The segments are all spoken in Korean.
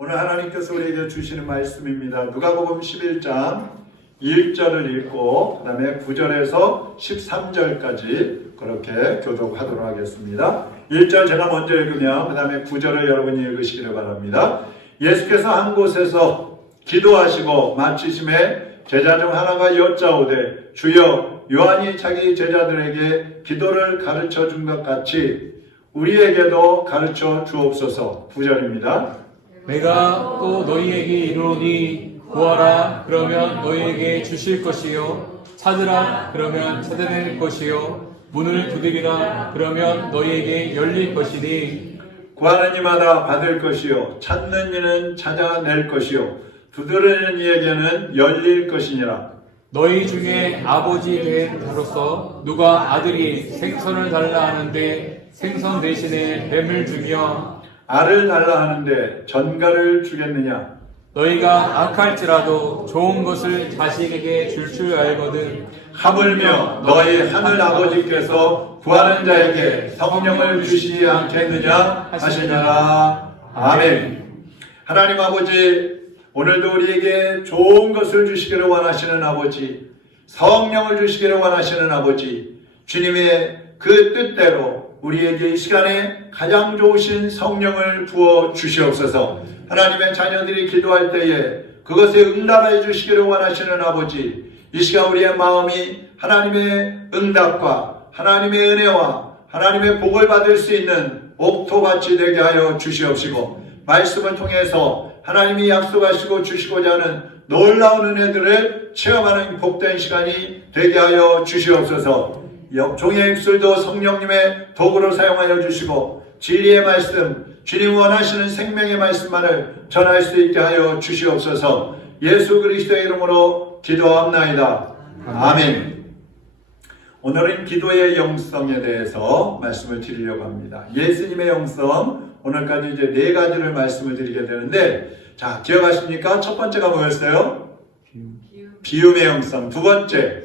오늘 하나님께서 우리에게 주시는 말씀입니다. 누가복음 11장 1절을 읽고 그 다음에 9절에서 13절까지 그렇게 교독하도록 하겠습니다. 1절 제가 먼저 읽으면 그 다음에 9절을 여러분이 읽으시기를 바랍니다. 예수께서 한 곳에서 기도하시고 마치심에 제자 중 하나가 여짜오되 주여 요한이 자기 제자들에게 기도를 가르쳐 준 것 같이 우리에게도 가르쳐 주옵소서. 9절입니다. 내가 또 너희에게 이르노니 구하라 그러면 너희에게 주실 것이요 찾으라 그러면 찾아낼 것이요 문을 두드리라 그러면 너희에게 열릴 것이니 구하는 이마다 받을 것이요 찾는 이는 찾아낼 것이요 두드리는 이에게는 열릴 것이니라. 너희 중에 아버지 된 자로서 누가 아들이 생선을 달라 하는데 생선 대신에 뱀을 주며 알을 달라 하는데 전갈을 주겠느냐. 너희가 악할지라도 좋은 것을 자식에게 줄 알거든 하물며 너희 하늘 아버지께서 구하는 자에게 성령을 주시지 않겠느냐 하시니라. 아멘. 하나님 아버지, 오늘도 우리에게 좋은 것을 주시기를 원하시는 아버지, 성령을 주시기를 원하시는 아버지, 주님의 그 뜻대로 우리에게 이 시간에 가장 좋으신 성령을 부어 주시옵소서. 하나님의 자녀들이 기도할 때에 그것에 응답해 주시기를 원하시는 아버지, 이 시간 우리의 마음이 하나님의 응답과 하나님의 은혜와 하나님의 복을 받을 수 있는 옥토밭이 되게 하여 주시옵시고, 말씀을 통해서 하나님이 약속하시고 주시고자 하는 놀라운 은혜들을 체험하는 복된 시간이 되게 하여 주시옵소서. 종의 입술도 성령님의 도구로 사용하여 주시고 진리의 말씀, 주님 원하시는 생명의 말씀만을 전할 수 있게 하여 주시옵소서. 예수 그리스도의 이름으로 기도합나이다. 아멘. 오늘은 기도의 영성에 대해서 말씀을 드리려고 합니다. 예수님의 영성, 오늘까지 이제 4가지를 말씀을 드리게 되는데, 자, 기억하십니까? 첫 번째가 뭐였어요? 비움의 영성. 두 번째,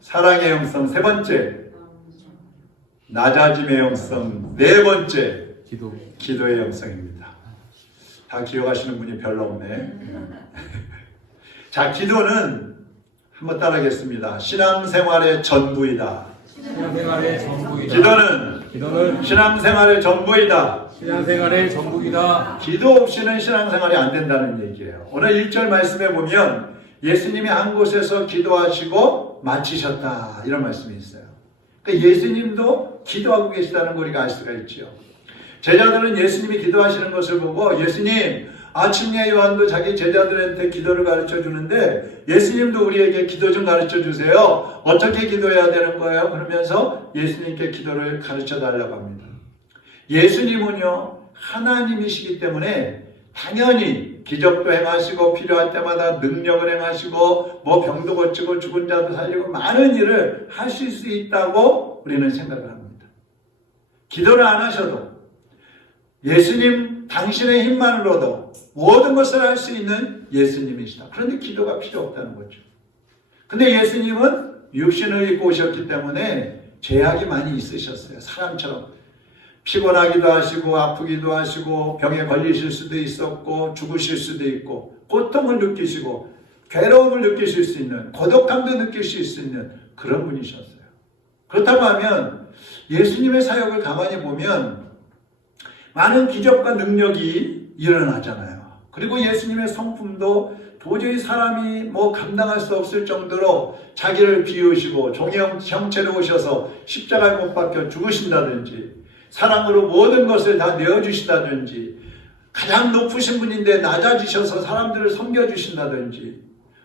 사랑의 영성. 세 번째, 낮아짐의 영성. 네 번째, 기도의 영성입니다. 다 기억하시는 분이 별로 없네. 자, 기도는 한번 따라하겠습니다. 신앙생활의 전부이다. 신앙생활의 전부이다. 기도는 신앙생활의 전부이다. 신앙생활의 전부이다. 기도 없이는 신앙생활이 안 된다는 얘기예요. 오늘 1절 말씀에 보면 예수님이 한 곳에서 기도하시고 마치셨다, 이런 말씀이 있어요. 그러니까 예수님도 기도하고 계시다는 걸 우리가 알 수가 있죠. 제자들은 예수님이 기도하시는 것을 보고 예수님, 아침에 요한도 자기 제자들한테 기도를 가르쳐 주는데 예수님도 우리에게 기도 좀 가르쳐 주세요. 어떻게 기도해야 되는 거예요? 그러면서 예수님께 기도를 가르쳐 달라고 합니다. 예수님은요, 하나님이시기 때문에 당연히 기적도 행하시고 필요할 때마다 능력을 행하시고 뭐 병도 고치고 죽은 자도 살리고 많은 일을 하실 수 있다고 우리는 생각을 합니다. 기도를 안 하셔도 예수님 당신의 힘만으로도 모든 것을 할 수 있는 예수님이시다. 그런데 기도가 필요 없다는 거죠. 근데 예수님은 육신을 입고 오셨기 때문에 제약이 많이 있으셨어요. 사람처럼 피곤하기도 하시고 아프기도 하시고 병에 걸리실 수도 있었고 죽으실 수도 있고 고통을 느끼시고 괴로움을 느끼실 수 있는, 고독함도 느끼실 수 있는 그런 분이셨어요. 그렇다고 하면 예수님의 사역을 가만히 보면 많은 기적과 능력이 일어나잖아요. 그리고 예수님의 성품도 도저히 사람이 감당할 수 없을 정도로 자기를 비우시고 종의 형체로 오셔서 십자가에 못 박혀 죽으신다든지, 사랑으로 모든 것을 다 내어주신다든지, 가장 높으신 분인데 낮아지셔서 사람들을 섬겨주신다든지,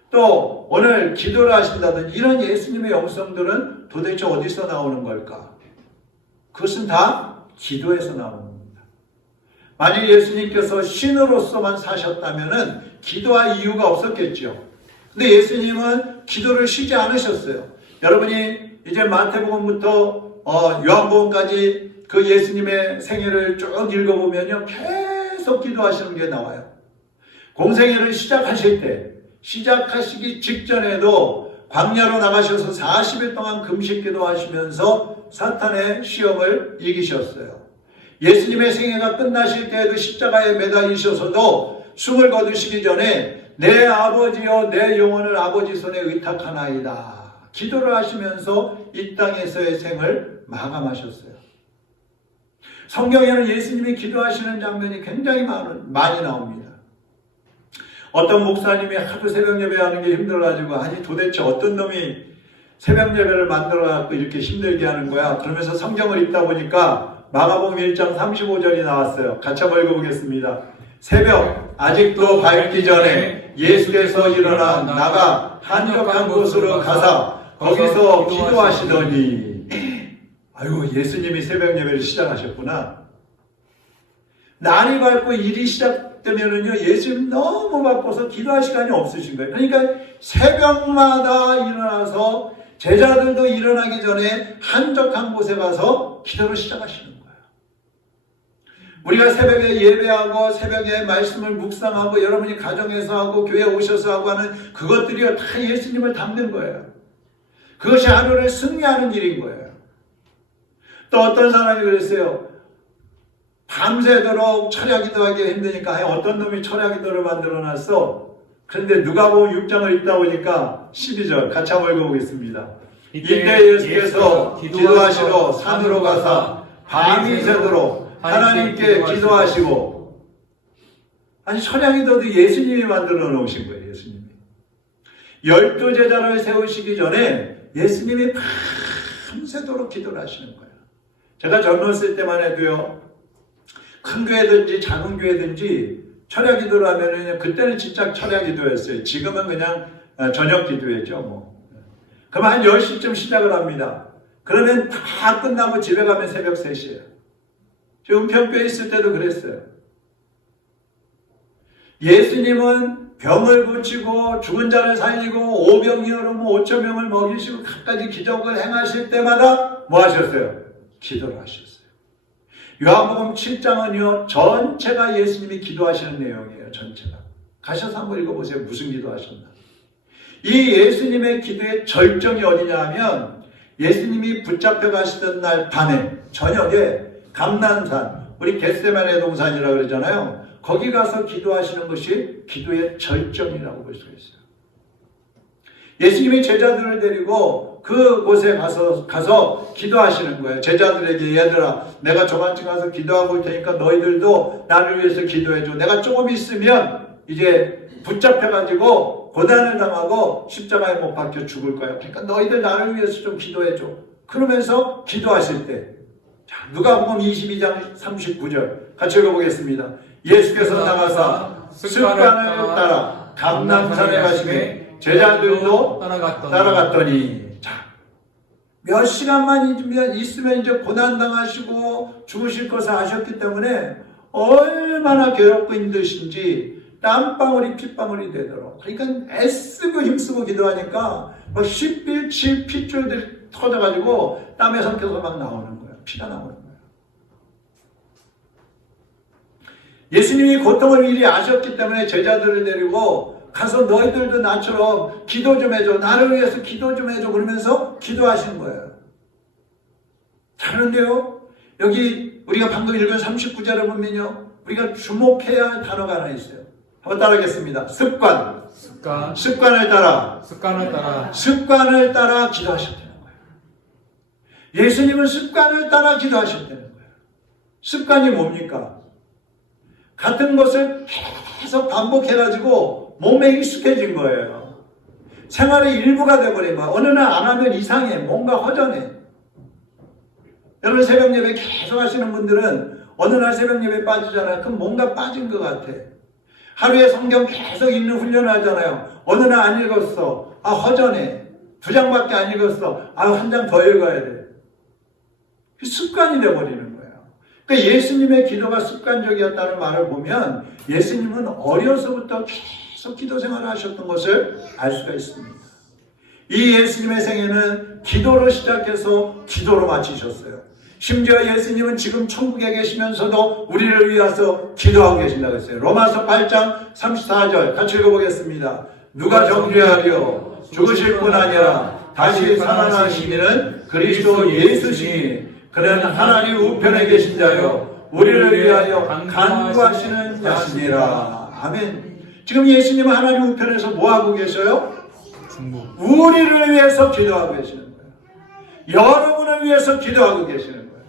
또 오늘 기도를 하신다든지, 이런 예수님의 영성들은 도대체 어디서 나오는 걸까? 그것은 다 기도에서 나오는 겁니다. 만약 예수님께서 신으로서만 사셨다면 기도할 이유가 없었겠죠. 근데 예수님은 기도를 쉬지 않으셨어요. 여러분이 이제 마태복음부터 요한복음까지 그 예수님의 생애를 쭉 읽어보면요, 계속 기도하시는 게 나와요. 공생애를 시작하시기 직전에도 광야로 나가셔서 40일 동안 금식 기도하시면서 사탄의 시험을 이기셨어요. 예수님의 생애가 끝나실 때에도 십자가에 매달리셔서도 숨을 거두시기 전에 내 아버지여 내 영혼을 아버지 손에 의탁하나이다. 기도를 하시면서 이 땅에서의 생을 마감하셨어요. 성경에는 예수님이 기도하시는 장면이 굉장히 많이 나옵니다. 어떤 목사님이 하도 새벽 예배하는 게 힘들어가지고 아니 도대체 어떤 놈이 새벽 예배를 만들어갖고 이렇게 힘들게 하는 거야. 그러면서 성경을 읽다 보니까 마가복음 1장 35절이 나왔어요. 같이 한번 읽어보겠습니다. 새벽 아직도 밝기 전에 예수께서 일어나 나가 한적한 곳으로 가사 거기서 기도하시더니 아이고 예수님이 새벽 예배를 시작하셨구나. 날이 밝고 일이 시작되면은요 예수님 너무 바빠서 기도할 시간이 없으신 거예요. 그러니까 새벽마다 일어나서 제자들도 일어나기 전에 한적한 곳에 가서 기도를 시작하시는 거예요. 우리가 새벽에 예배하고 새벽에 말씀을 묵상하고 여러분이 가정에서 하고 교회에 오셔서 하고 하는 그것들이요 다 예수님을 담는 거예요. 그것이 하루를 승리하는 일인 거예요. 또 어떤 사람이 그랬어요. 밤새도록 철야 기도하기 힘드니까 어떤 놈이 철야 기도를 만들어놨어. 그런데 누가복음 6장을 읽다 보니까 12절 같이 한번 읽어보겠습니다. 이때 예수께서 기도하시러 산으로 가사 밤이 새도록 하나님께 기도하시고 아니 철야 기도도 예수님이 만들어 놓으신 거예요. 예수님이 12제자를 세우시기 전에 예수님이 밤새도록 기도를 하시는 거예요. 제가 젊었을 때만 해도요 큰 교회든지 작은 교회든지 철야 기도를 하면은 그때는 진짜 철야 기도였어요. 지금은 그냥 저녁 기도였죠. 뭐. 그럼 한 10시쯤 시작을 합니다. 그러면 다 끝나고 집에 가면 새벽 3시예요. 저 은평교회 있을 때도 그랬어요. 예수님은 병을 고치고 죽은 자를 살리고 오병이 얼음고 5,000명을 먹이시고 갖가지 기적을 행하실 때마다 뭐 하셨어요? 기도를 하셨어요. 요한복음 7장은요 전체가 예수님이 기도하시는 내용이에요. 전체가. 가셔서 한번 읽어보세요. 무슨 기도하셨나. 이 예수님의 기도의 절정이 어디냐 하면 예수님이 붙잡혀 가시던 날 밤에 저녁에 감난산 우리 겟세마네 동산이라고 그러잖아요. 거기 가서 기도하시는 것이 기도의 절정이라고 볼 수가 있어요. 예수님이 제자들을 데리고 그곳에 가서 기도하시는 거예요. 제자들에게 얘들아 내가 저만쯤 가서 기도하고 올 테니까 너희들도 나를 위해서 기도해줘. 내가 조금 있으면 이제 붙잡혀가지고 고난을 당하고 십자가에 못 박혀 죽을 거야. 그러니까 너희들 나를 위해서 좀 기도해줘. 그러면서 기도하실 때 누가복음 22장 39절 같이 읽어보겠습니다. 예수께서 나가사 습관을 따라 감람산에 가시매 제자들도 따라갔더니 몇 시간만 있으면 이제 고난당하시고 죽으실 것을 아셨기 때문에 얼마나 괴롭고 힘드신지 땀방울이 핏방울이 되도록 그러니까 애쓰고 힘쓰고 기도하니까 막 십필칠 핏줄들이 터져가지고 땀에 섞여서 막 나오는 거예요. 피가 나오는 거예요. 예수님이 고통을 미리 아셨기 때문에 제자들을 데리고 가서 너희들도 나처럼 기도 좀 해줘. 나를 위해서 기도 좀 해줘. 그러면서 기도하시는 거예요. 자, 그런데요. 여기 우리가 방금 읽은 39절을 보면요. 우리가 주목해야 할 단어가 하나 있어요. 한번 따라하겠습니다. 습관을 따라 기도하셨다는 거예요. 예수님은 습관을 따라 기도하셨다는 거예요. 습관이 뭡니까? 같은 것을 계속 반복해가지고 몸에 익숙해진 거예요. 생활의 일부가 돼버리면 어느 날 안 하면 이상해. 뭔가 허전해. 여러분 새벽 예배 계속 하시는 분들은 어느 날 새벽 예배 빠지잖아요. 그럼 뭔가 빠진 것 같아. 하루에 성경 계속 읽는 훈련을 하잖아요. 어느 날 안 읽었어. 아 허전해. 2장밖에 안 읽었어. 아 한 장 더 읽어야 돼. 습관이 돼버리는 거예요. 그러니까 예수님의 기도가 습관적이었다는 말을 보면 예수님은 어려서부터 계속 기도 생활을 하셨던 것을 알 수가 있습니다. 이 예수님의 생애는 기도로 시작해서 기도로 마치셨어요. 심지어 예수님은 지금 천국에 계시면서도 우리를 위해서 기도하고 계신다고 했어요. 로마서 8장 34절 같이 읽어보겠습니다. 누가 정죄하려 죽으실 뿐 아니라 다시 살아나신 이는 그리스도 예수시니 그는 하나님 우편에 계신 자요 우리를 위하여 간구하시는 자시니라. 아멘. 지금 예수님은 하나님 우편에서 뭐 하고 계셔요? 우리를 위해서 기도하고 계시는 거예요. 여러분을 위해서 기도하고 계시는 거예요.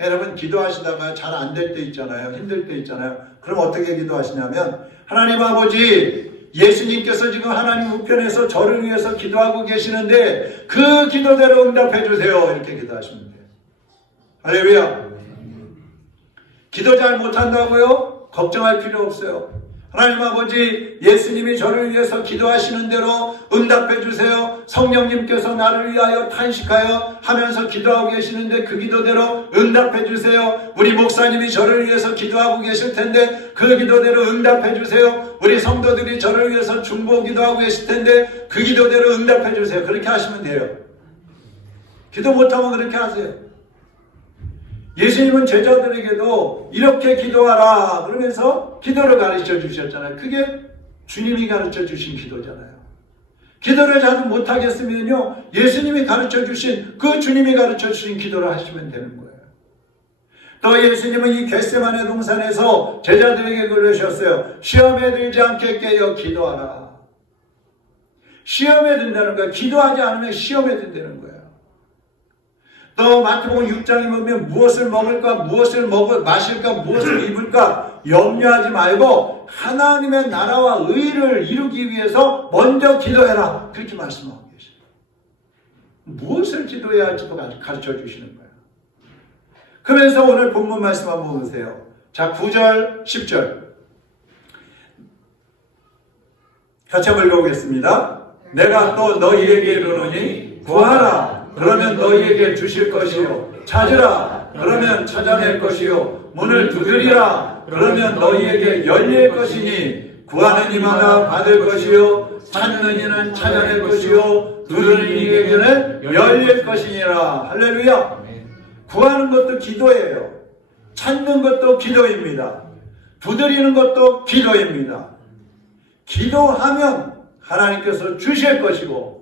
여러분 기도하시다가 잘 안 될 때 있잖아요. 힘들 때 있잖아요. 그럼 어떻게 기도하시냐면 하나님 아버지, 예수님께서 지금 하나님 우편에서 저를 위해서 기도하고 계시는데 그 기도대로 응답해 주세요. 이렇게 기도하시면 돼요. 할렐루야. 기도 잘 못한다고요? 걱정할 필요 없어요. 하나님 아버지, 예수님이 저를 위해서 기도하시는 대로 응답해 주세요. 성령님께서 나를 위하여 탄식하여 하면서 기도하고 계시는데 그 기도대로 응답해 주세요. 우리 목사님이 저를 위해서 기도하고 계실 텐데 그 기도대로 응답해 주세요. 우리 성도들이 저를 위해서 중보 기도하고 계실 텐데 그 기도대로 응답해 주세요. 그렇게 하시면 돼요. 기도 못하면 그렇게 하세요. 예수님은 제자들에게도 이렇게 기도하라 그러면서 기도를 가르쳐 주셨잖아요. 그게 주님이 가르쳐 주신 기도잖아요. 기도를 잘 못하겠으면요, 예수님이 가르쳐 주신 그 주님이 가르쳐 주신 기도를 하시면 되는 거예요. 또 예수님은 이 겟세마네 동산에서 제자들에게 그러셨어요. 시험에 들지 않게 깨어 기도하라. 시험에 든다는 거야. 기도하지 않으면 시험에 든다는 거예요. 또 마태복음 6장에 보면 무엇을 먹을까, 무엇을 마실까, 무엇을 입을까 염려하지 말고 하나님의 나라와 의를 이루기 위해서 먼저 기도해라. 그렇게 말씀하고 계세요. 무엇을 기도해야 할지도 가르쳐 주시는 거예요. 그러면서 오늘 본문 말씀 한번 보세요. 자, 9절, 10절 같이 한번 읽어보겠습니다. 내가 또 너희에게 이르노니 구하라. 그러면 너희에게 주실 것이요. 찾으라. 그러면 찾아낼 것이요. 문을 두드리라. 그러면 너희에게 열릴 것이니 구하는 이마다 받을 것이요. 찾는 이는 찾아낼 것이요. 두드리는 이에게는 열릴 것이니라. 할렐루야. 구하는 것도 기도예요. 찾는 것도 기도입니다. 두드리는 것도 기도입니다. 기도하면 하나님께서 주실 것이고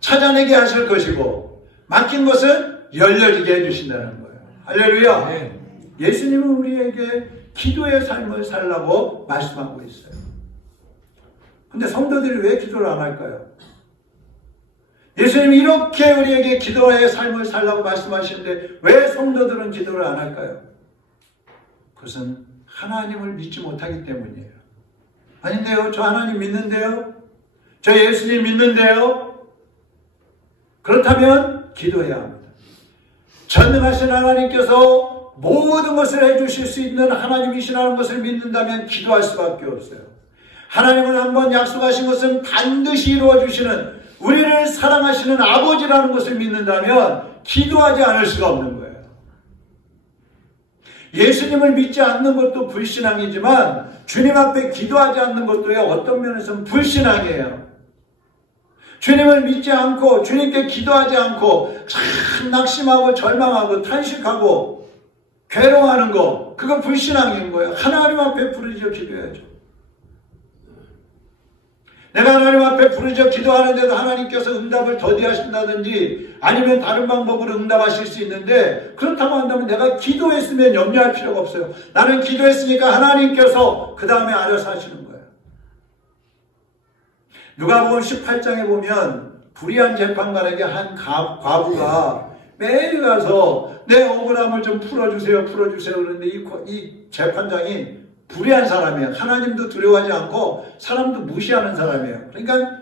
찾아내게 하실 것이고 맡긴 것을 열려지게 해주신다는 거예요. 할렐루야. 네. 예수님은 우리에게 기도의 삶을 살라고 말씀하고 있어요. 근데 성도들이 왜 기도를 안 할까요? 예수님이 이렇게 우리에게 기도의 삶을 살라고 말씀하시는데 왜 성도들은 기도를 안 할까요? 그것은 하나님을 믿지 못하기 때문이에요. 아닌데요? 저 하나님 믿는데요? 저 예수님 믿는데요? 그렇다면 기도해야 합니다. 전능하신 하나님께서 모든 것을 해주실 수 있는 하나님이시라는 것을 믿는다면 기도할 수밖에 없어요. 하나님은 한번 약속하신 것은 반드시 이루어주시는 우리를 사랑하시는 아버지라는 것을 믿는다면 기도하지 않을 수가 없는 거예요. 예수님을 믿지 않는 것도 불신앙이지만 주님 앞에 기도하지 않는 것도 어떤 면에서는 불신앙이에요. 주님을 믿지 않고 주님께 기도하지 않고 참 낙심하고 절망하고 탄식하고 괴로워하는 거, 그거 불신앙인 거예요. 하나님 앞에 부르짖어 기도해야죠. 내가 하나님 앞에 부르짖어 기도하는데도 하나님께서 응답을 더디하신다든지 아니면 다른 방법으로 응답하실 수 있는데 그렇다고 한다면 내가 기도했으면 염려할 필요가 없어요. 나는 기도했으니까 하나님께서 그 다음에 알아서 하시는 거예요. 누가복음 18장에 보면 불의한 재판관에게 한 과부가 매일 가서 내 억울함을 좀 풀어주세요 그러는데 이 재판장이 불의한 사람이에요. 하나님도 두려워하지 않고 사람도 무시하는 사람이에요. 그러니까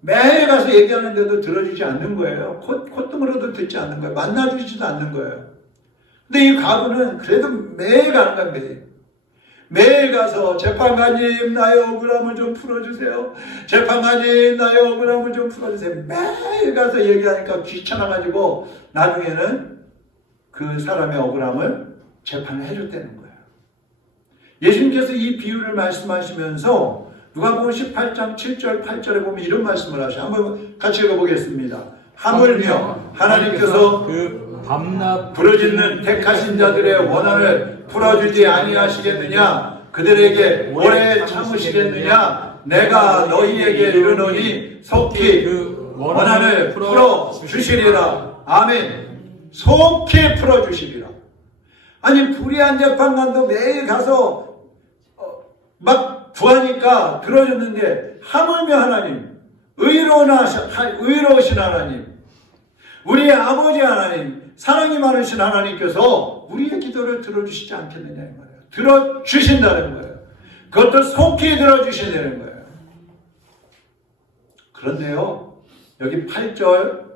매일 가서 얘기하는데도 들어주지 않는 거예요. 콧등으로도 듣지 않는 거예요. 만나주지도 않는 거예요. 근데 이 과부는 그래도 매일 가는 거예요. 매일 가서 재판관님 나의 억울함을 좀 풀어주세요. 재판관님 나의 억울함을 좀 풀어주세요. 매일 가서 얘기하니까 귀찮아가지고 나중에는 그 사람의 억울함을 재판을 해줬다는 거예요. 예수님께서 이 비유를 말씀하시면서 누가복음 18장 7절 8절에 보면 이런 말씀을 하셔요. 한번 같이 읽어보겠습니다. 하물며 하나님께서 그 밤낮 부르짖는 택하신 자들의 원한을 풀어주지 아니하시겠느냐? 그들에게 오래 참으시겠느냐? 내가 너희에게 이르노니 속히 그 원한을 풀어주시리라. 아멘. 속히 풀어주시리라. 아니 불의한 재판관도 매일 가서 막 구하니까 들어줬는데 하물며 하나님, 의로우신 하나님, 우리의 아버지 하나님, 사랑이 많으신 하나님께서 우리의 기도를 들어주시지 않겠느냐 이 말이에요. 들어주신다는 거예요. 그것도 속히 들어주신다는 거예요. 그런데요, 여기 8절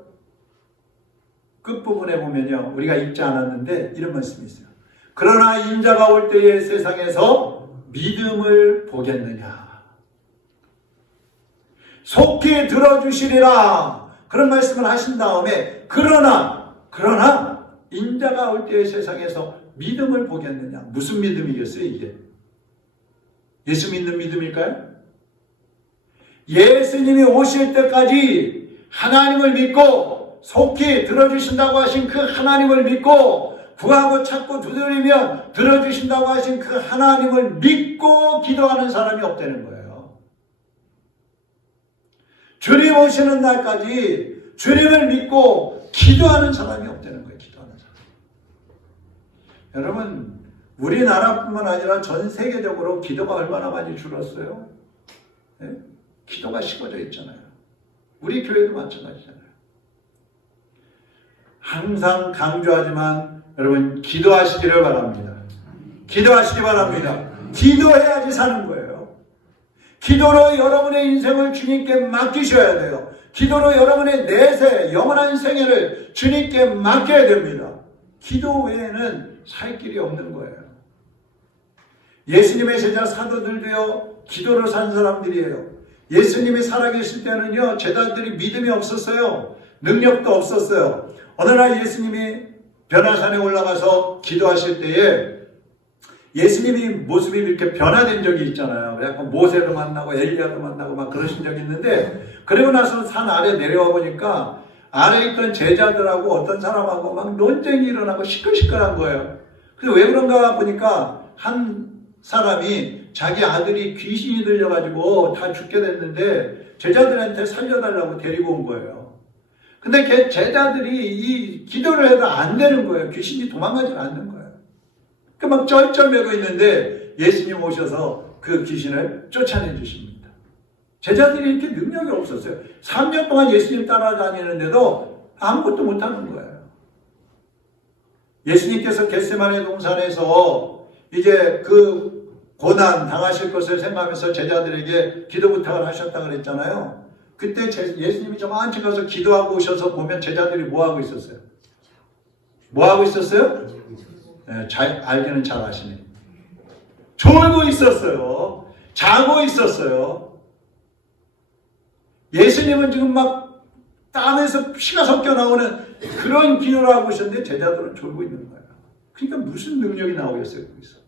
끝부분에 보면요, 우리가 읽지 않았는데 이런 말씀이 있어요. 그러나 인자가 올 때에 세상에서 믿음을 보겠느냐. 속히 들어주시리라. 그런 말씀을 하신 다음에 그러나 인자가 올 때에 세상에서 믿음을 보겠느냐. 무슨 믿음이겠어요 이게? 예수 믿는 믿음일까요? 예수님이 오실 때까지 하나님을 믿고 속히 들어주신다고 하신 그 하나님을 믿고 구하고 찾고 두드리면 들어주신다고 하신 그 하나님을 믿고 기도하는 사람이 없다는 거예요. 주님 오시는 날까지 주님을 믿고 기도하는 사람이 없다는 거예요. 기도하는 사람. 여러분, 우리나라뿐만 아니라 전 세계적으로 기도가 얼마나 많이 줄었어요? 네? 기도가 식어져 있잖아요. 우리 교회도 마찬가지잖아요. 항상 강조하지만 여러분 기도하시기를 바랍니다. 기도하시기 바랍니다. 기도해야지 사는 거예요. 기도로 여러분의 인생을 주님께 맡기셔야 돼요. 기도로 여러분의 내세, 영원한 생애를 주님께 맡겨야 됩니다. 기도 외에는 살 길이 없는 거예요. 예수님의 제자 사도들도요, 기도로 산 사람들이에요. 예수님이 살아계실 때는요, 제자들이 믿음이 없었어요. 능력도 없었어요. 어느 날 예수님이 변화산에 올라가서 기도하실 때에 예수님이 모습이 이렇게 변화된 적이 있잖아요. 약간 모세도 만나고 엘리야도 만나고 막 그러신 적이 있는데, 그리고 나서 산 아래 내려와 보니까 아래에 있던 제자들하고 어떤 사람하고 막 논쟁이 일어나고 시끌시끌한 거예요. 그래서 왜 그런가 보니까 한 사람이 자기 아들이 귀신이 들려가지고 다 죽게 됐는데 제자들한테 살려달라고 데리고 온 거예요. 근데 걔 제자들이 이 기도를 해도 안 되는 거예요. 귀신이 도망가지 않는 거예요. 그 막 쩔쩔매고 있는데 예수님 오셔서 그 귀신을 쫓아내 주십니다. 제자들이 이렇게 능력이 없었어요. 3년 동안 예수님 따라다니는데도 아무것도 못하는 거예요. 예수님께서 겟세마네 동산에서 이제 그 고난 당하실 것을 생각하면서 제자들에게 기도 부탁을 하셨다 그랬잖아요. 그때 예수님이 저만치 가서 기도하고 오셔서 보면 제자들이 뭐 하고 있었어요? 뭐 하고 있었어요? 네, 알기는 잘 아시네. 졸고 있었어요. 자고 있었어요. 예수님은 지금 막 땀에서 피가 섞여 나오는 그런 기도를 하고 있었는데 제자들은 졸고 있는 거예요. 그러니까 무슨 능력이 나오겠어요, 거기서.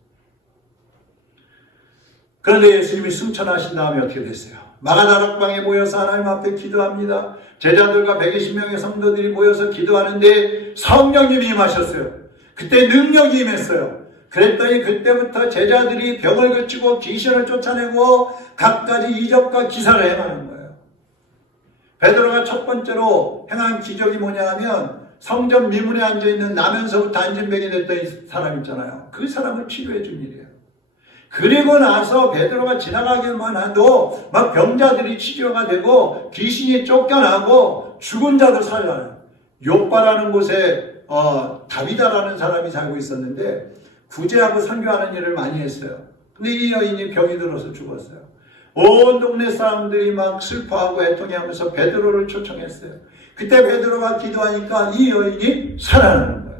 그런데 예수님이 승천하신 다음에 어떻게 됐어요? 마가다락방에 모여서 하나님 앞에 기도합니다. 제자들과 120명의 성도들이 모여서 기도하는데 성령님이 임하셨어요. 그때 능력이 임했어요. 그랬더니 그때부터 제자들이 병을 고치고 귀신을 쫓아내고 갖가지 이적과 기사를 행하는 거예요. 베드로가 첫 번째로 행한 기적이 뭐냐 하면 성전 미문에 앉아있는 나면서부터 안진병이 됐던 사람 있잖아요. 그 사람을 치료해 준 일이에요. 그리고 나서 베드로가 지나가기만 해도 막 병자들이 치료가 되고 귀신이 쫓겨나고 죽은 자도 살아나요. 욥바라는 곳에 다비다라는 사람이 살고 있었는데 구제하고 선교하는 일을 많이 했어요. 근데 이 여인이 병이 들어서 죽었어요. 온 동네 사람들이 막 슬퍼하고 애통해하면서 베드로를 초청했어요. 그때 베드로가 기도하니까 이 여인이 살아나는 거예요.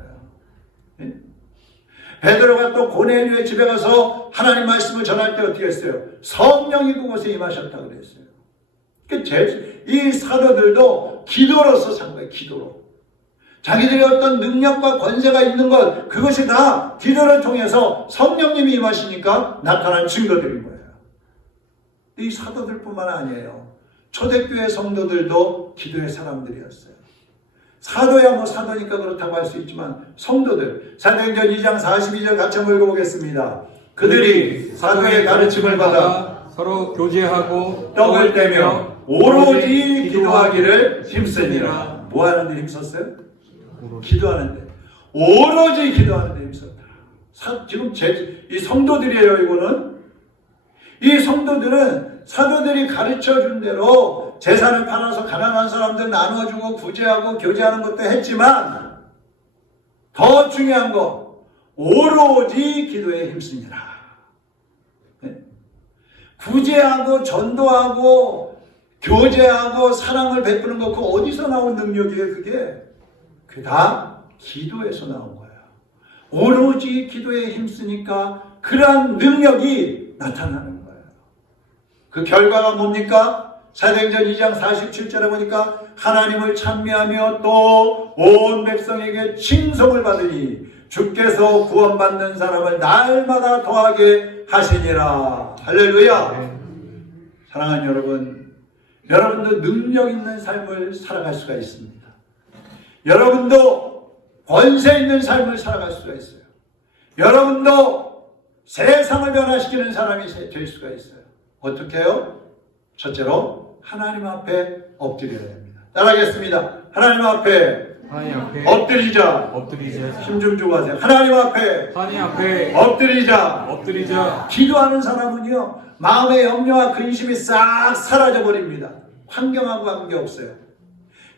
베드로가 또 고넬료의 집에 가서 하나님 말씀을 전할 때 어떻게 했어요? 성령이 그곳에 임하셨다고 그랬어요. 이 사도들도 기도로서 산 거예요. 기도로. 자기들이 어떤 능력과 권세가 있는 것, 그것이 다 기도를 통해서 성령님이 임하시니까 나타난 증거들인 거예요. 이 사도들뿐만 아니에요. 초대교회 성도들도 기도의 사람들이었어요. 사도야 뭐 사도니까 그렇다고 할 수 있지만 성도들, 사도행전 2장 42절 같이 한번 읽어보겠습니다. 그들이 사도의 가르침을 받아 서로 교제하고 떡을 떼며 오로지 기도하기를 힘쓰니라. 뭐 하는데 힘썼어요? 기도하는데. 오로지 기도하는 데 힘썼다. 지금 이 성도들이에요, 이거는. 이 성도들은 사도들이 가르쳐 준 대로 재산을 팔아서 가난한 사람들 나눠주고 구제하고 교제하는 것도 했지만 더 중요한 거 오로지 기도에 힘쓰니라. 네? 구제하고 전도하고 교제하고 사랑을 베푸는 거 그거 어디서 나온 능력이에요, 그게? 그게 다 기도에서 나온 거예요. 오로지 기도에 힘쓰니까 그러한 능력이 나타나는 거예요. 그 결과가 뭡니까? 사도행전 2장 47절에 보니까 하나님을 찬미하며 또 온 백성에게 칭송을 받으니 주께서 구원받는 사람을 날마다 더하게 하시니라. 할렐루야. 사랑하는 여러분, 여러분도 능력 있는 삶을 살아갈 수가 있습니다. 여러분도 권세 있는 삶을 살아갈 수가 있어요. 여러분도 세상을 변화시키는 사람이 될 수가 있어요. 어떻게 해요? 첫째로 하나님 앞에 엎드려야 됩니다. 따라하겠습니다. 하나님 앞에 엎드리자. 힘 좀 주고 하세요. 하나님 앞에 엎드리자. 기도하는 사람은요, 마음의 염려와 근심이 싹 사라져 버립니다. 환경하고 관계없어요.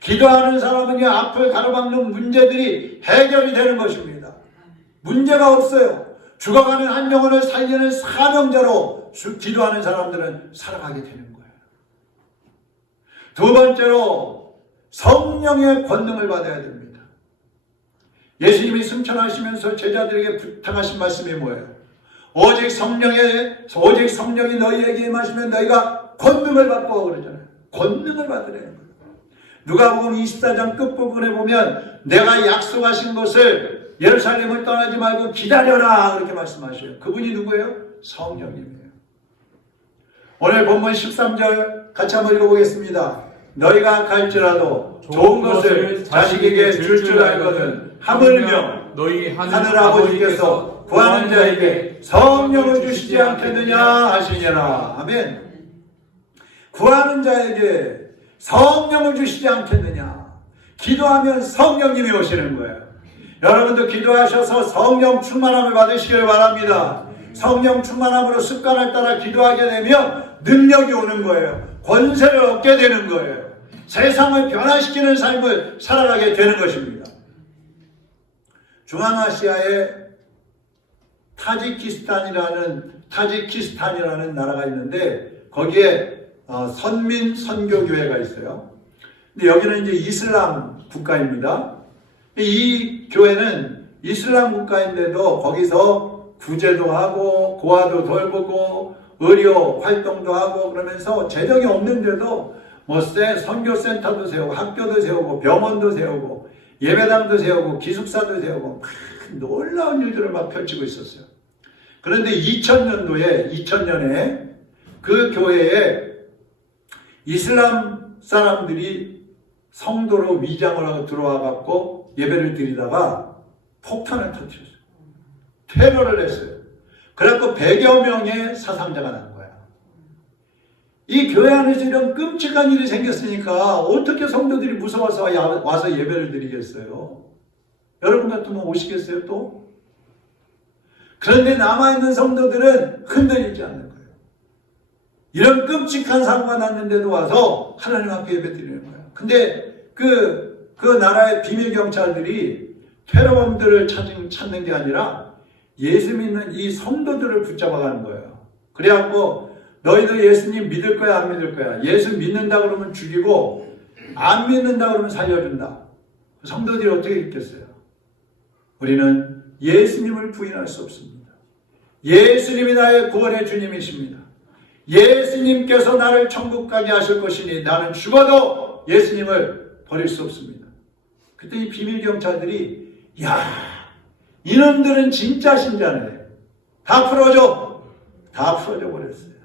기도하는 사람은요, 앞을 가로막는 문제들이 해결이 되는 것입니다. 문제가 없어요. 죽어가는 한 영혼을 살리는 사명자로 기도하는 사람들은 살아가게 되는 거예요. 두 번째로 성령의 권능을 받아야 됩니다. 예수님이 승천하시면서 제자들에게 부탁하신 말씀이 뭐예요? 오직 성령이 너희에게 임하시면 너희가 권능을 받고 그러잖아요. 권능을 받으라는 거예요. 누가복음 24장 끝부분에 보면 내가 약속하신 것을 예루살렘을 떠나지 말고 기다려라 그렇게 말씀하셔요. 그분이 누구예요? 성령님이에요. 오늘 본문 13절 같이 한번 읽어보겠습니다. 너희가 갈지라도 좋은 것을 자식에게 줄 줄 알거든 하물며 너희 하늘 아버지께서 구하는 자에게 성령을 주시지 않겠느냐 하시니라. 아멘. 구하는 자에게 성령을 주시지 않겠느냐. 기도하면 성령님이 오시는 거예요. 여러분도 기도하셔서 성령 충만함을 받으시길 바랍니다. 성령 충만함으로 습관을 따라 기도하게 되면 능력이 오는 거예요. 권세를 얻게 되는 거예요. 세상을 변화시키는 삶을 살아가게 되는 것입니다. 중앙아시아에 타지키스탄이라는 나라가 있는데 거기에 선민 선교교회가 있어요. 근데 여기는 이제 이슬람 국가입니다. 이 교회는 이슬람 국가인데도 거기서 구제도 하고 고아도 돌보고 의료 활동도 하고 그러면서 재정이 없는데도 선교센터도 세우고 학교도 세우고 병원도 세우고 예배당도 세우고 기숙사도 세우고 막 놀라운 일들을 막 펼치고 있었어요. 그런데 2000년에 그 교회에 이슬람 사람들이 성도로 위장을 하고 들어와 갖고 예배를 드리다가 폭탄을 터뜨렸어요. 테러를 했어요. 그래갖고 100여 명의 사상자가 난 거야. 이 교회 안에서 이런 끔찍한 일이 생겼으니까 어떻게 성도들이 무서워서 와서 예배를 드리겠어요? 여러분 같으면 오시겠어요 또? 그런데 남아있는 성도들은 흔들리지 않는 거예요. 이런 끔찍한 사고가 났는데도 와서 하나님 앞에 예배 드리는 거예요. 근데 그 나라의 비밀 경찰들이 테러범들을 찾는 게 아니라 예수 믿는 이 성도들을 붙잡아 가는 거예요. 그래갖고 너희도 예수님 믿을 거야 안 믿을 거야? 예수 믿는다 그러면 죽이고 안 믿는다 그러면 살려준다. 성도들이 어떻게 있겠어요? 우리는 예수님을 부인할 수 없습니다. 예수님이 나의 구원의 주님이십니다. 예수님께서 나를 천국 가게 하실 것이니 나는 죽어도 예수님을 버릴 수 없습니다. 그때 이 비밀 경찰들이 이놈들은 진짜 신자네. 다 풀어줘 버렸어요.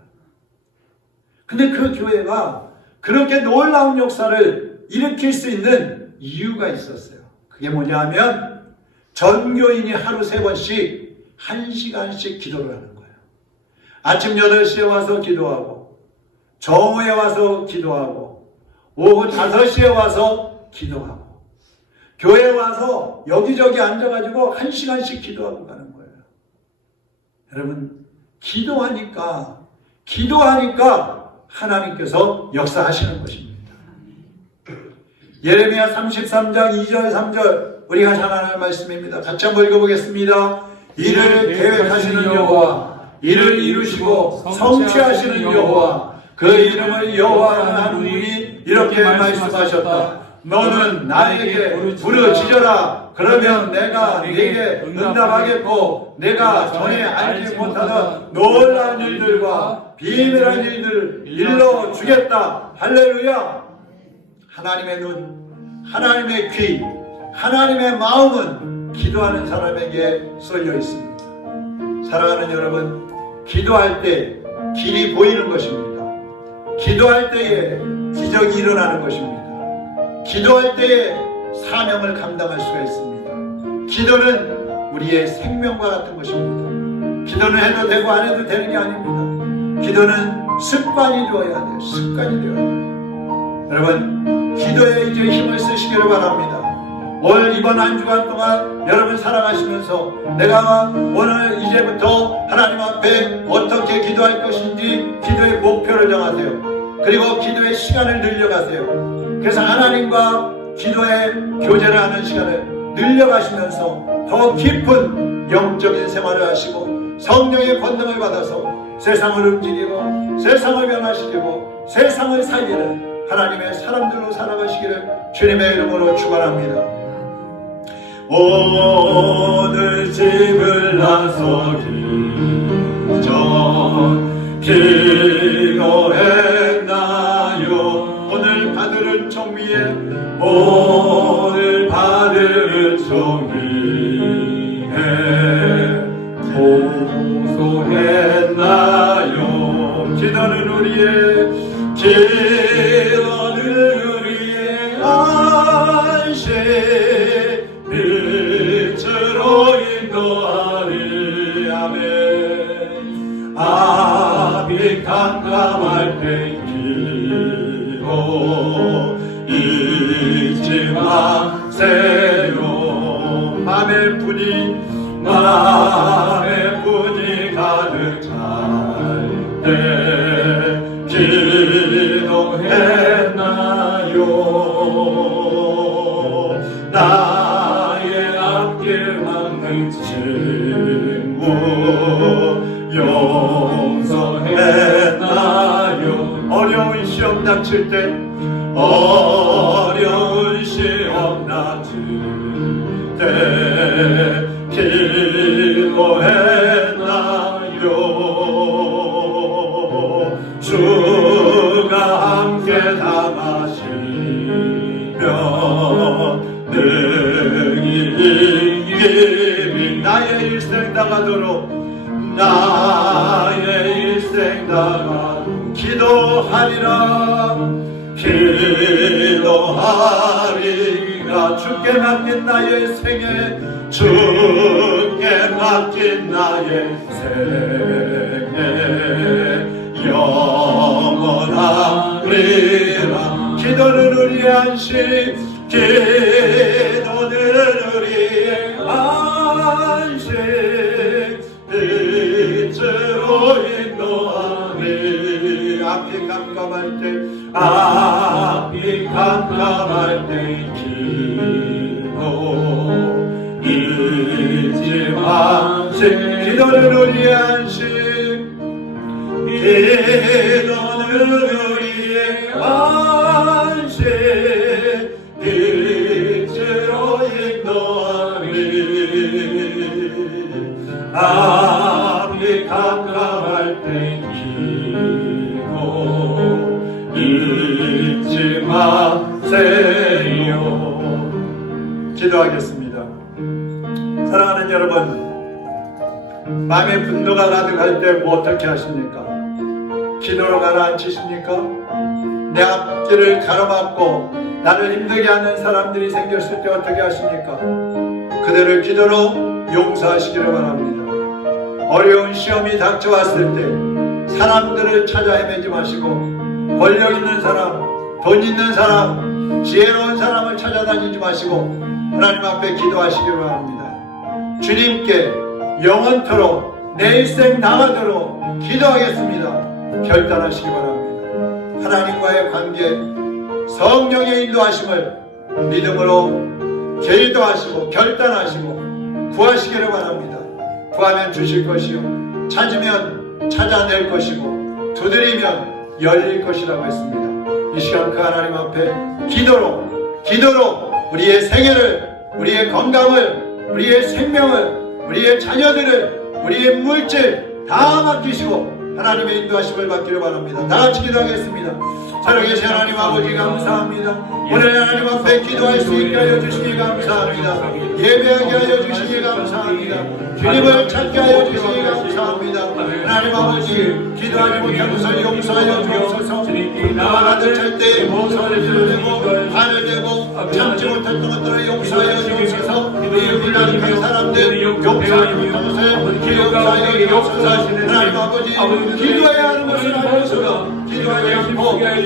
근데 그 교회가 그렇게 놀라운 역사를 일으킬 수 있는 이유가 있었어요. 그게 뭐냐 하면 전교인이 하루 3번씩 1시간씩 기도를 하는 거예요. 아침 8시에 와서 기도하고 정오에 와서 기도하고 오후 5시에 와서 기도하고 교회 와서 여기저기 앉아가지고 1시간씩 기도하고 가는 거예요. 여러분, 기도하니까 하나님께서 역사하시는 것입니다. 예레미야 33장 2절 3절 우리가 잘 아는 말씀입니다. 같이 한번 읽어보겠습니다. 이를 계획하시는 여호와, 이를 이루시고 성취하시는 여호와, 그 이름을 여호와라 하는 분이 이렇게 말씀하셨다. 너는 나에게 부르짖어라. 그러면 내가 네게 응답하겠고 내가 전에 알지 못하던 놀라운 일들과 비밀한 일들을 일러주겠다. 할렐루야. 하나님의 눈, 하나님의 귀, 하나님의 마음은 기도하는 사람에게 쏠려 있습니다. 사랑하는 여러분, 기도할 때 길이 보이는 것입니다. 기도할 때에 기적이 일어나는 것입니다. 기도할 때에 사명을 감당할 수가 있습니다. 기도는 우리의 생명과 같은 것입니다. 기도는 해도 되고 안 해도 되는 게 아닙니다. 기도는 습관이 되어야 돼요. 습관이 되어야 돼요. 여러분, 기도에 이제 힘을 쓰시기를 바랍니다. 올 이번 한 주간 동안 여러분 살아가시면서 내가 오늘 이제부터 하나님 앞에 어떻게 기도할 것인지 기도의 목표를 정하세요. 그리고 기도의 시간을 늘려가세요. 그래서 하나님과 기도의 교제를 하는 시간을 늘려가시면서 더 깊은 영적인 생활을 하시고 성령의 권능을 받아서 세상을 움직이고 세상을 변화시키고 세상을 살리는 하나님의 사람들로 살아가시기를 주님의 이름으로 축원합니다. 오늘 집을 나서기 전 기도했나요? 오늘 받을 종미에 오늘 받을 종미에 고소했나요? 기도는 우리의 안식 빛으로 인도하리. 아멘. 앞이 깜깜할 때 기도 잊지 마세요. 맘의 분이 가득 찰 때 기도했나요? 나의 앞길 막는 친구 용서했나요? 어려운 시험 닥칠 때 기도했나요? 주가 함께 당하시면 능히 이기리. 나의 일생 다가도록 기도하리라. 주께 맡긴 나의 생애, 주께 맡긴 나의 생애 영원하리라. 기도는 우리의 안식, 기도는 우리의 안식 빛으로 인도하리. 앞이 깜깜할 때 기도 잊지 마시. 기도는 우리의 안식, 기도는 우리의 안식 빛으로 인도하리. 앞이 깜깜할 때 기도 잊지 마세요. 기도하겠습니다. 사랑하는 여러분, 마음의 분노가 가득할 때 뭐 어떻게 하십니까? 기도로 가라앉히십니까? 내 앞길을 가로막고 나를 힘들게 하는 사람들이 생겼을 때 어떻게 하십니까? 그들을 기도로 용서하시기를 바랍니다. 어려운 시험이 닥쳐왔을 때 사람들을 찾아 헤매지 마시고 권력 있는 사람, 돈 있는 사람, 지혜로운 사람을 찾아다니지 마시고 하나님 앞에 기도하시기 바랍니다. 주님께 영원토록 내 일생 다하도록 기도하겠습니다. 결단하시기 바랍니다. 하나님과의 관계, 성령의 인도하심을 믿음으로 기도하시고 결단하시고 구하시기를 바랍니다. 구하면 주실 것이요 찾으면 찾아낼 것이고 두드리면 열릴 것이라고 했습니다. 이 시간 그 하나님 앞에 기도로 우리의 생애를, 우리의 건강을, 우리의 생명을, 우리의 자녀들을, 우리의 물질 다 맡기시고 하나님의 인도하심을 받기를 바랍니다. 다 같이 기도하겠습니다. 살아계신 하나님 아버지 감사합니다. 오늘 하나님 앞에 기도할 수 있게 하여 주시니 감사합니다. 예배하게 하여 주시니 감사합니다. 주님을 찾게 하여 주시니 감사합니다. 하나님 아버지 기도하지 못한 것을 용서하여 주옵소서. 나와 같은 절대에 용서를 드리고 화를 내고 참지 못했던 것들을 용서하여 주옵소서. 이 불량한 사람들 용서하지 못한 것을 용서하여 주옵소서. 하나님 아버지 기도해야 하는 것을 알면서도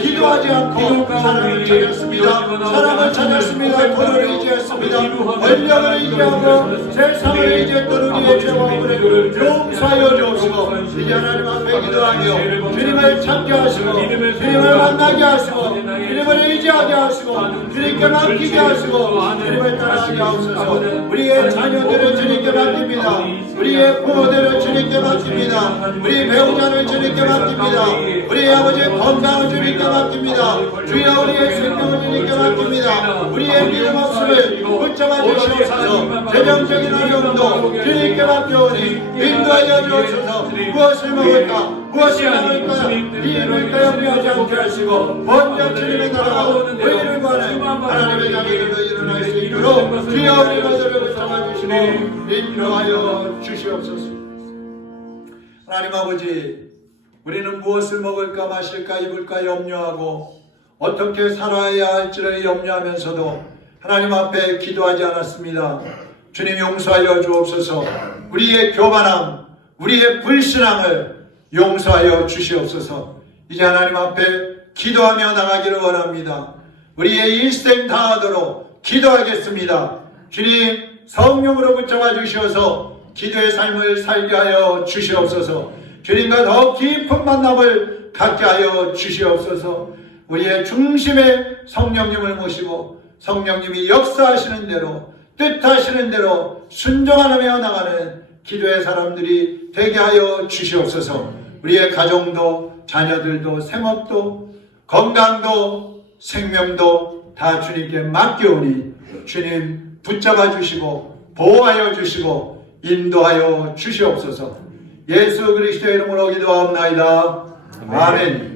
기도하지 않고 사람을 찾았습니다. 사람을 찾았습니다. 돈을 의지했습니다. 권력을 의지하고 세상을 의지했던 우리의 죄와 허물을 용서하여 주옵시고 이제 하나님 앞에 기도하며 주님을 찾게 하시고 주님을 만나게 하시고 주님을 의지하게 하시고 주님께 맡기게 하시고 주님을 따라가게 하옵소서. 우리의 자녀들을 주님께 맡깁니다. 우리의 부모들을 주님께 맡깁니다. 우리 배우자를 주님께 맡깁니다. 우리 아버지의 건강을 주님께 맡깁니다. 주여 우리의 생명을 주님께 맡깁니다. 우리의 믿음 없음을 붙잡아 주시옵소서. 재정적인 어려움도 주님께 맡겨오니 인도하여 주옵소서. 무엇을 먹을까 무엇을 나눌까 이익을까 염려하지 않게 하시고 먼저 주님의 나라와 의를 구하는 하나님의 자녀들도 일어날 수 있도록 주여 우리 모두를 붙잡아 주시고 인도하여 주시옵소서. 하나님 아버지, 우리는 무엇을 먹을까 마실까 입을까 염려하고 어떻게 살아야 할지를 염려하면서도 하나님 앞에 기도하지 않았습니다. 주님 용서하여 주옵소서. 우리의 교만함, 우리의 불신앙을 용서하여 주시옵소서. 이제 하나님 앞에 기도하며 나가기를 원합니다. 우리의 일생 다하도록 기도하겠습니다. 주님 성령으로 붙잡아 주시어서 기도의 삶을 살게 하여 주시옵소서. 주님과 더 깊은 만남을 갖게 하여 주시옵소서. 우리의 중심에 성령님을 모시고 성령님이 역사하시는 대로 뜻하시는 대로 순종하며 나가는 기도의 사람들이 되게 하여 주시옵소서. 우리의 가정도 자녀들도 생업도 건강도 생명도 다 주님께 맡겨오니 주님 붙잡아 주시고 보호하여 주시고 인도하여 주시옵소서. 예수 그리스도의 이름으로 기도하옵나이다. 아멘.